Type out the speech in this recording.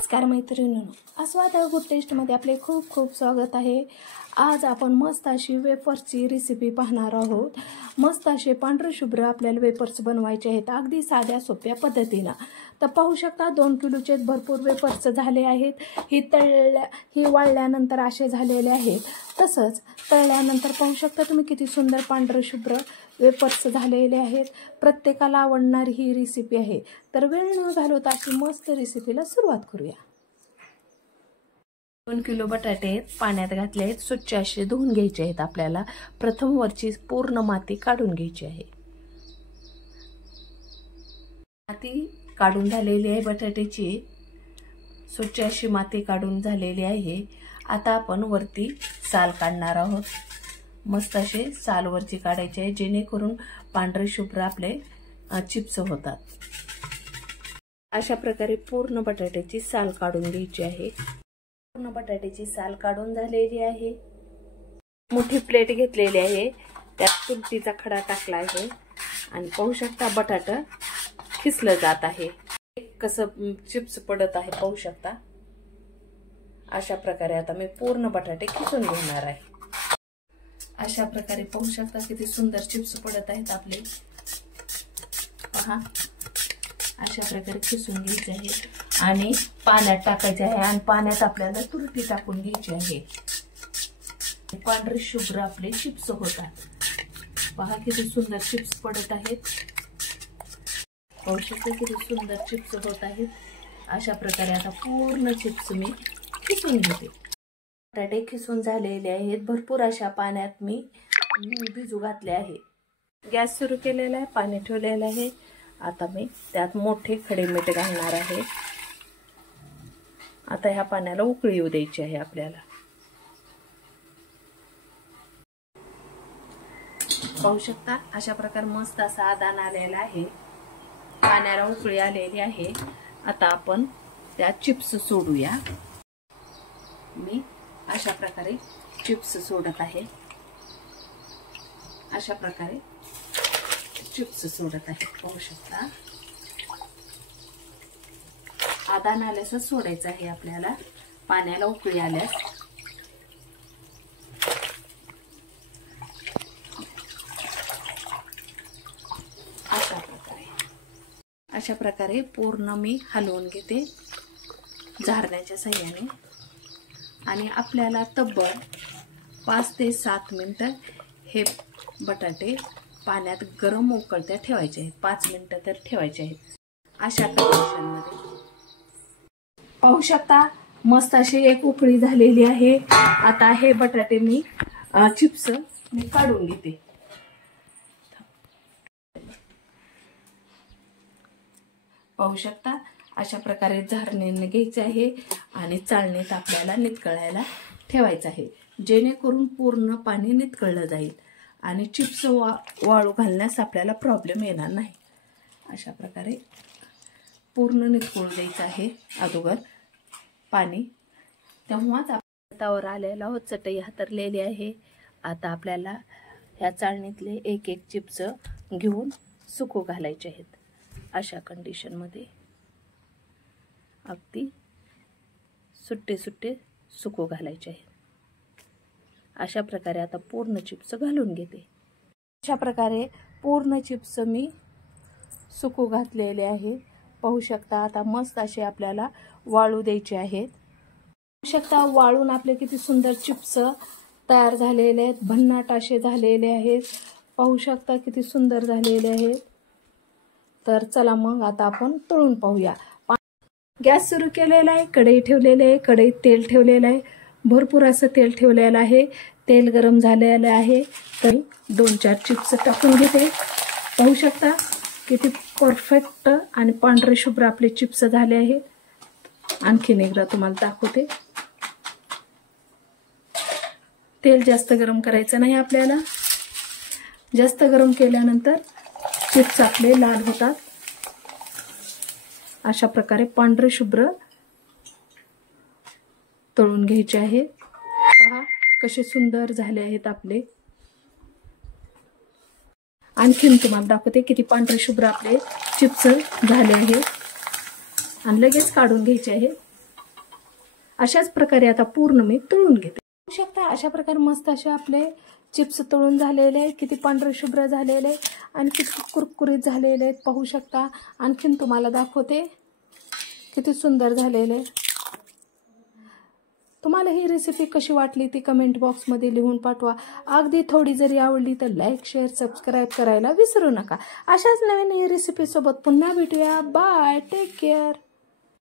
नमस्कार मैत्रिणींनो, आस्वाद गुड टेस्टमध्ये आपले खूप खूप स्वागत आहे। आज आपण मस्त अशी वेफर्सची रेसिपी पाहणार आहोत। मस्त असे पांढरे शुभ्र आपल्याला वेफर्स बनवायचे आहेत अगदी साध्या सोप्या पद्धतीने। तर पाहू शकता 2 किलोचे भरपूर वेफर्स झाले आहेत। ही वाळल्यानंतर असे झालेले आहेत। तसंच तळल्यानंतर पाहू शकता तुम्ही किती सुंदर पांढरे शुभ्र वेफर्स झालेले आहेत। प्रत्येकाला आवडणारी ही रेसिपी आहे। तर वेळ न घालवता अशी मस्त रेसिपीला सुरुवात करूया। 2 किलो बटाटे पाण्यात घातले आहेत, स्वच्छ असे धुवून घ्यायचे आहेत। आपल्याला प्रथम वरची पूर्ण माती काढून घ्यायची आहे। माती काढून झालेली आहे, बटाट्याची स्वच्छ अशी माती काढून झालेली आहे। आता आपण वरती साल काढणार आहोत। मस्त असे साल वरची काढायचे आहे, जेणेकरून पांढरे शुभ्र आपले चिप्स होतात। अशा प्रकारे पूर्ण बटाट्याची साल काढून घ्यायची आहे। पूर्ण बटाट्याची साल काढून झालेली आहे। मोठी प्लेट घेतलेली आहे, त्यात तुरटीचा खडा टाकला आहे आणि पाहू शकता बटाटा खिसलं जात आहे। कसं चिप्स पडत आहे पाहू शकता। अशा प्रकारे आता मी पूर्ण बटाटे खिसून घेणार आहे। अशा प्रकारे पाहू शकता किती सुंदर चिप्स पडत आहेत आपले। पहा, अशा प्रकारे खिसून घ्यायचे आहे आणि पाण्यात टाकायचे आहे आणि पाण्यात आपल्याला तुरटी टाकून घ्यायची आहे। पांढरे शुभ्र आपले चिप्स होतात। पहा किती सुंदर चिप्स पडत आहेत। पाहू शकता किती सुंदर चिप्स होत आहेत। अशा प्रकारे आता पूर्ण चिप्स मी खिसून घेते। बटाटे खिसून झालेले आहेत। भरपूर अशा पाण्यात मी भिजू घातले आहे। गॅस सुरू केलेला आहे, पाणी ठेवलेलं आहे। आता मी त्यात मोठे खडे मीठ घालणार आहे। आता ह्या पाण्याला उकळी येऊ द्यायची आहे आपल्याला। पाहू शकता अशा प्रकारे मस्त असा आदान आलेला आहे। पाण्याला उकळी आलेली आहे। आता आपण त्यात चिप्स सोडूया। मी अशा प्रकारे चिप्स सोडत आहे। अशा प्रकारे चिप्स सोडत आहे। पाहू शकता आदान आल्यास सोडायचं आहे आपल्याला, पाण्याला उकळी आल्यास। अशा प्रकारे पूर्ण मी हलवून घेते झारण्याच्या साहाय्याने आणि आपल्याला तब्बल 5 ते 7 मिनिटं हे बटाटे पाण्यात गरम उकळत्या ठेवायचे आहेत। 5 मिनिटं तर ठेवायचे आहेत। अशा कंडिशनमध्ये पाहू शकता मस्त अशी एक उकळी झालेली आहे। आता हे बटाटे मी चिप्स मी काढून घेते। पाहू शकता अशा प्रकारे झारणीने घ्यायचे आहे आणि चाळणीत आपल्याला नितळायला ठेवायचं आहे, जेणेकरून पूर्ण पाणी नितळलं जाईल आणि चिप्स वाळू घालण्यास आपल्याला प्रॉब्लेम येणार नाही। अशा प्रकारे पूर्ण नितळू द्यायचं आहे अगोदर पाणी, तेव्हाच हातावर आलेला हो चटई हातरलेली आहे। आता आपल्याला ह्या चाळणीतले एक एक चिप्स घेऊन सुकू घालायचे आहेत। अशा कंडिशनमध्ये अगदी सुट्टे सुट्टे सुकू घालायचे आहेत। अशा प्रकारे आता पूर्ण चिप्स घालून घेते। अशा प्रकारे पूर्ण चिप्स मी सुकू घातलेले आहे। पाहू शकता आता मस्त असे आपल्याला वाळू द्यायचे आहेत। पाहू शकता वाळून आपले किती सुंदर चिप्स तयार झालेले आहेत, भन्नाट असे झालेले आहेत। पाहू शकता किती सुंदर झालेले आहेत। तर चला मग आता आपण तळून पाहूया। गॅस सुरू केलेला आहे, कढई ठेवलेली आहे, कढईत तेल ठेवलेलं आहे, भरपूर असं तेल ठेवलेलं आहे। तेल गरम झालेलं आहे तर 2-4 चिप्स टाकून घेते। पाहू शकता किती परफेक्ट आणि पांढरे शुभ्र आपले चिप्स झाले आहेत। आणखीन एकदा तुम्हाला दाखवते। तेल जास्त गरम करायचं नाही आपल्याला, जास्त गरम केल्यानंतर चिप्स आपले लाल होतात। अशा प्रकारे पांढरे शुभ्र तळून घ्यायचे आहे। पहा कसे सुंदर झाले आहेत आपले। आणखीन तुम्हाला दाखवते किती पांढरे शुभ्र आपले चिप्स झाले आहेत आणि लगेच काढून घ्यायचे आहे। अशाच प्रकारे आता पूर्ण मी तळून घेते. पाहू शकता अशा प्रकारे मस्त असे आपले चिप्स तळून झालेले आहे. किती पांढरे शुभ्र झालेले आणि किती कुरकुरीत झालेले आहेत पाहू शकता. आणखीन तुम्हाला दाखवते किती सुंदर झालेले. तुम्हाला ही रेसिपी कशी वाटली ती कमेंट बॉक्समध्ये लिहून पाठवा. अगदी थोडी जरी आवडली तर लाईक शेअर सबस्क्राईब करायला विसरू नका. अशाच नवीन रेसिपी सोबत पुन्हा भेटूया. Bye, take care.